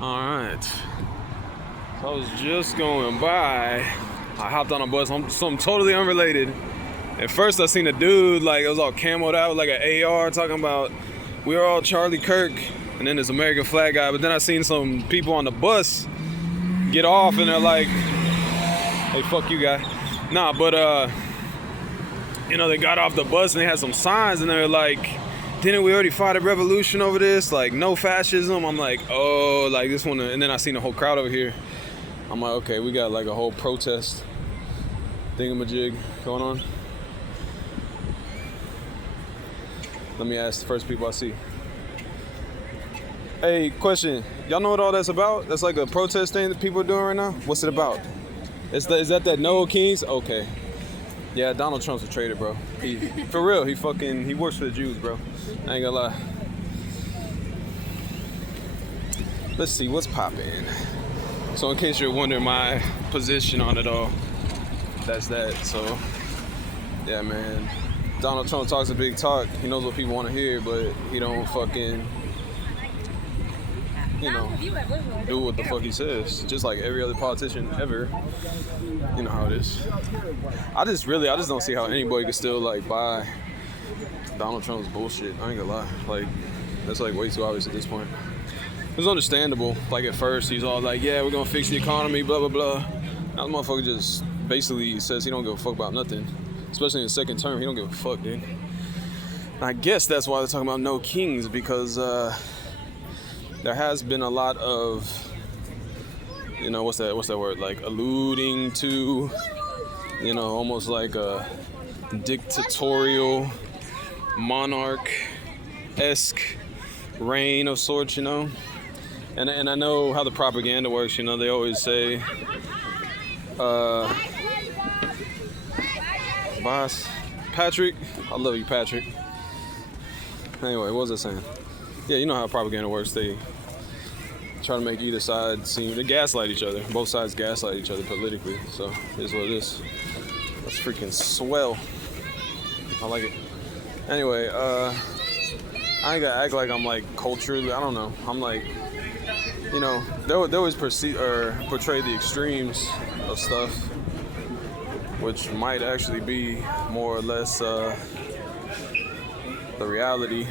Alright. So I was just going by. I hopped on a bus, something totally unrelated. At first I seen a dude, like it was all camoed out with like an AR talking about we are all Charlie Kirk and then this American flag guy. But then I seen some people on the bus get off and they're like, hey, fuck you guy. Nah, but they got off the bus and they had some signs and they're like, didn't we already fight a revolution over this? Like, no fascism. I'm like, oh, like this one. And then I seen a whole crowd over here. I'm like, okay, we got like a whole protest thingamajig going on. Let me ask the first people I see. Hey, question. Y'all know what all that's about? That's like a protest thing that people are doing right now? What's it about? Is that No Kings? Okay. Yeah, Donald Trump's a traitor, bro. For real, he works for the Jews, bro. I ain't gonna lie. Let's see, what's poppin'? So in case you're wondering my position on it all, that's that. So, yeah, man. Donald Trump talks a big talk. He knows what people want to hear, but he don't fucking, do what the fuck he says. Just like every other politician ever. You know how it is. I just don't see how anybody could still like buy Donald Trump's bullshit. I ain't gonna lie. Like, that's like way too obvious at this point. It was understandable. Like at first he's all like, yeah, we're gonna fix the economy, blah blah blah. Now the motherfucker just basically says he don't give a fuck about nothing. Especially in the second term, he don't give a fuck, dude. And I guess that's why they're talking about no kings, because there has been a lot of, what's that word? Like alluding to, almost like a dictatorial monarch-esque reign of sorts, And I know how the propaganda works, they always say, boss, Patrick, I love you, Patrick. Anyway, what was I saying? Yeah, you know how propaganda works. They try to make either side seem, they gaslight each other. Both sides gaslight each other politically. So it is what it is. That's freaking swell. I like it. Anyway, I ain't gotta act like I'm like culturally, I don't know. I'm like, they always portray the extremes of stuff, which might actually be more or less the reality.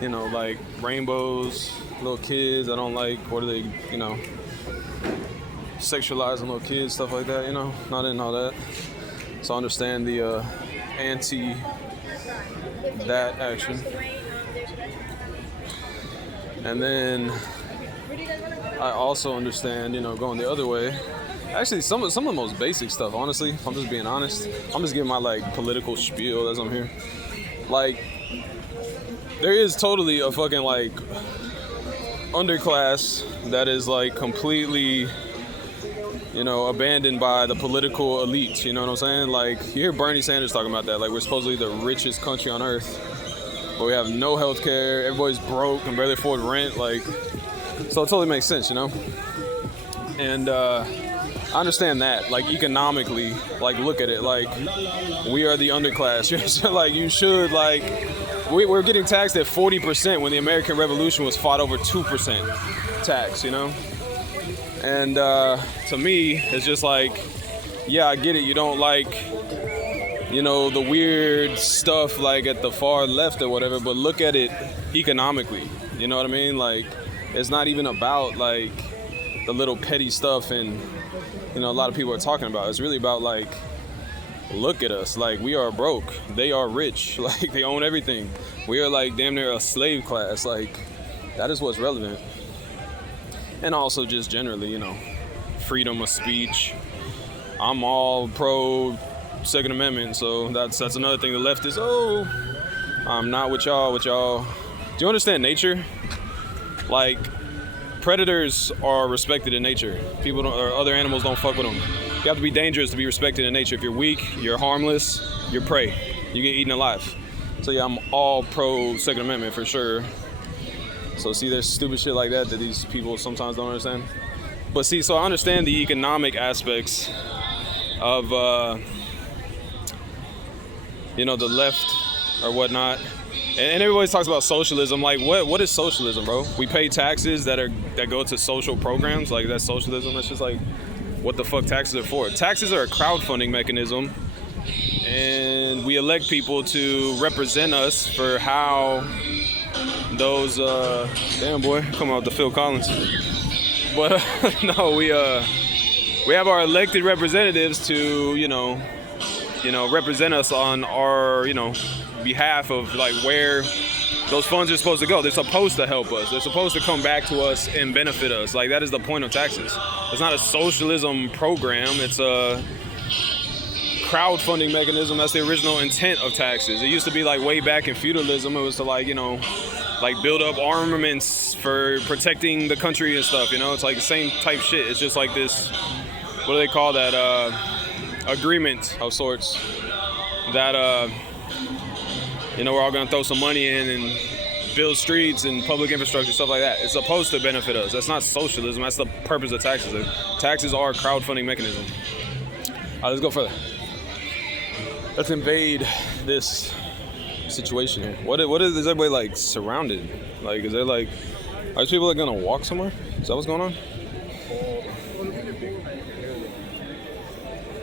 Like rainbows, little kids. I don't like, what are they, sexualizing little kids, stuff like that, not in all that. So I understand the anti-that action. And then I also understand, going the other way. Actually, some of the most basic stuff, honestly, if I'm just being honest. I'm just giving my, like, political spiel as I'm here. Like, there is totally a fucking, like, underclass that is, like, completely, abandoned by the political elite, you know what I'm saying? Like, you hear Bernie Sanders talking about that, like, we're supposedly the richest country on earth, but we have no health care, everybody's broke and barely afford rent, like, so it totally makes sense, And, I understand that, like, economically, like, look at it, like, we are the underclass. So, like, you should, like, we're getting taxed at 40% when the American Revolution was fought over 2% tax, And to me, it's just like, yeah, I get it. You don't like, the weird stuff, like, at the far left or whatever, but look at it economically. You know what I mean? Like, it's not even about, like, the little petty stuff and, a lot of people are talking about. It's really about, like, look at us. Like, we are broke. They are rich. Like, they own everything. We are, like, damn near a slave class. Like, that is what's relevant. And also just generally, freedom of speech. I'm all pro Second Amendment, so that's another thing the left is, I'm not with y'all. Do you understand nature? Like, predators are respected in nature. People don't, or other animals don't fuck with them. You have to be dangerous to be respected in nature. If you're weak, you're harmless, you're prey. You get eaten alive. So yeah, I'm all pro Second Amendment for sure. So see, there's stupid shit like that these people sometimes don't understand. But see, so I understand the economic aspects of, the left or whatnot. And everybody talks about socialism. Like, what is socialism, bro? We pay taxes that go to social programs. Like, that's socialism. That's just like what the fuck taxes are for. Taxes are a crowdfunding mechanism, and we elect people to represent us for how those damn boy, come out with the Phil Collins. But no, we have our elected representatives to represent us on our behalf of like where those funds are supposed to go. They're supposed to help us. They're supposed to come back to us and benefit us. Like, that is the point of taxes. It's not a socialism program. It's a crowdfunding mechanism. That's the original intent of taxes. It used to be like way back in feudalism. It was to like build up armaments for protecting the country and stuff. It's like the same type shit. It's just like this, what do they call that? Agreement of sorts that we're all gonna throw some money in and build streets and public infrastructure, stuff like that. It's supposed to benefit us. That's not socialism. That's the purpose of taxes. Taxes are a crowdfunding mechanism. All right, let's go further. Let's invade this situation here. What is everybody like surrounded? Like, is there like, are these people like gonna walk somewhere? Is that what's going on?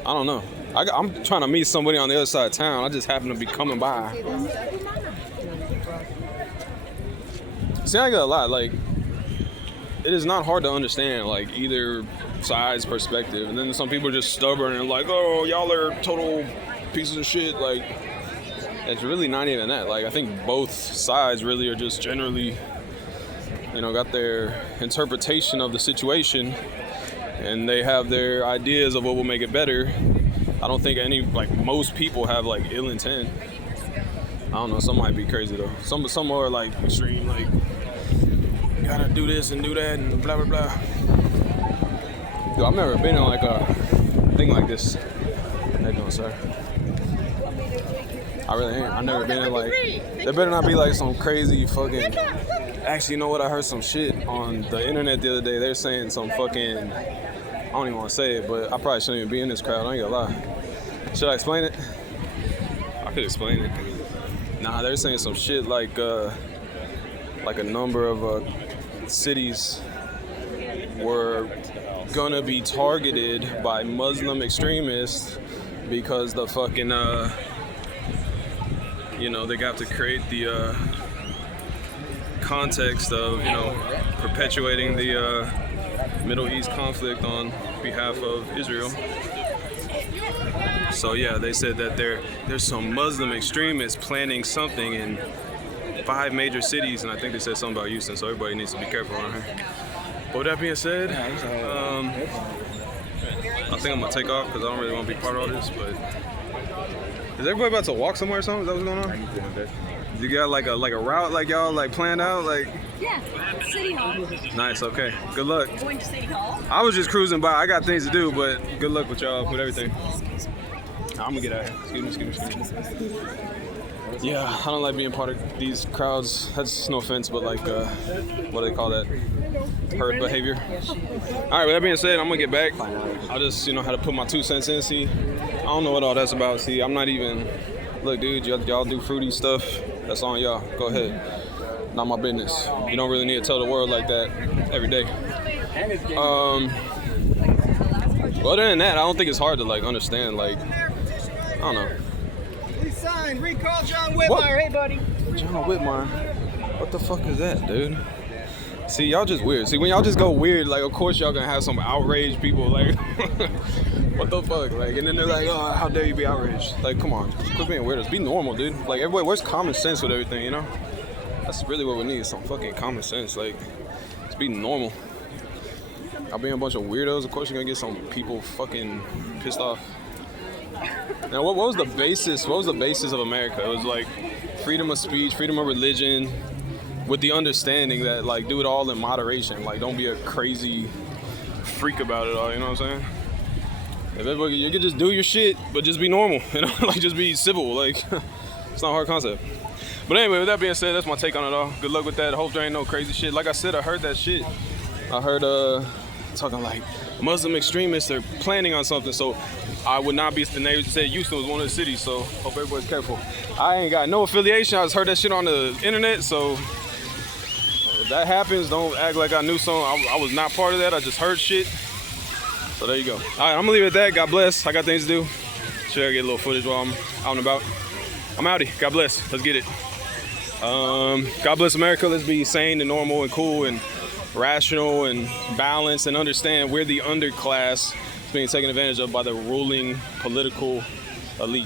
I don't know. I'm trying to meet somebody on the other side of town. I just happen to be coming by. See, I ain't gonna lie. Like, it is not hard to understand like either side's perspective. And then some people are just stubborn and like, oh, y'all are total pieces of shit. Like, it's really not even that. Like, I think both sides really are just generally, got their interpretation of the situation, and they have their ideas of what will make it better. I don't think most people have like ill intent. I don't know, some might be crazy though. Some are like extreme, like, you gotta do this and do that and blah blah blah. Yo, I've never been in like a thing like this. How you doing, sir? I really ain't. I've never been in like, there better not be like some crazy fucking, actually, you know what, I heard some shit on the internet the other day. They're saying some fucking, I don't even want to say it, but I probably shouldn't even be in this crowd. I ain't gonna lie. Should I explain it? I could explain it. Nah, they're saying some shit like a number of cities were gonna be targeted by Muslim extremists because the fucking they got to create the context of perpetuating the Middle East conflict on behalf of Israel. So yeah, they said that there's some Muslim extremists planning something in 5 major cities, and I think they said something about Houston, so everybody needs to be careful around here. But with that being said, I think I'm gonna take off because I don't really want to be part of all this. But is everybody about to walk somewhere or something? Is that what's going on? You got like a route like y'all like planned out like? Yeah, City Hall. Nice. Okay. Good luck. Going to City Hall. I was just cruising by. I got things to do, but good luck with y'all with everything. I'm gonna get out of here. Excuse me. Yeah, I don't like being part of these crowds. That's no offense, but like, what do they call that? Herd behavior. All right, with that being said, I'm gonna get back. I just, had to put my 2 cents in. See, I don't know what all that's about. See, I'm not even, look, dude, y'all do fruity stuff. That's on y'all. Go ahead. Not my business. You don't really need to tell the world like that every day. Other than that, I don't think it's hard to like understand. Like, I don't know. Signed, recall John Whitmire. What? Hey, buddy. John Whitmire? What the fuck is that, dude? See, y'all just weird. See, when y'all just go weird, like, of course y'all gonna have some outraged people, like, what the fuck? Like, and then they're like, oh, how dare you be outraged? Like, come on, quit being weirdos. Be normal, dude. Like, everybody, where's common sense with everything, That's really what we need, some fucking common sense. Like, just be normal. I'll be a bunch of weirdos. Of course you're gonna get some people fucking pissed off. Now, what was the basis? What was the basis of America? It was like freedom of speech, freedom of religion, with the understanding that like do it all in moderation. Like, don't be a crazy freak about it all. You know what I'm saying? If everybody, you can just do your shit, but just be normal. Like just be civil. Like it's not a hard concept. But anyway, with that being said, that's my take on it all. Good luck with that. Hope there ain't no crazy shit. Like I said, I heard that shit. I heard talking like Muslim extremists are planning on something. So I would not be, and they said Houston was one of the cities, so hope everybody's careful. I ain't got no affiliation. I just heard that shit on the internet, so if that happens, don't act like I knew something. I was not part of that. I just heard shit. So there you go. All right, I'm gonna leave it at that. God bless. I got things to do. Sure, I get a little footage while I'm out and about. I'm outie. God bless. Let's get it. God bless America. Let's be sane and normal and cool and rational and balanced and understand we're the underclass being taken advantage of by the ruling political elite.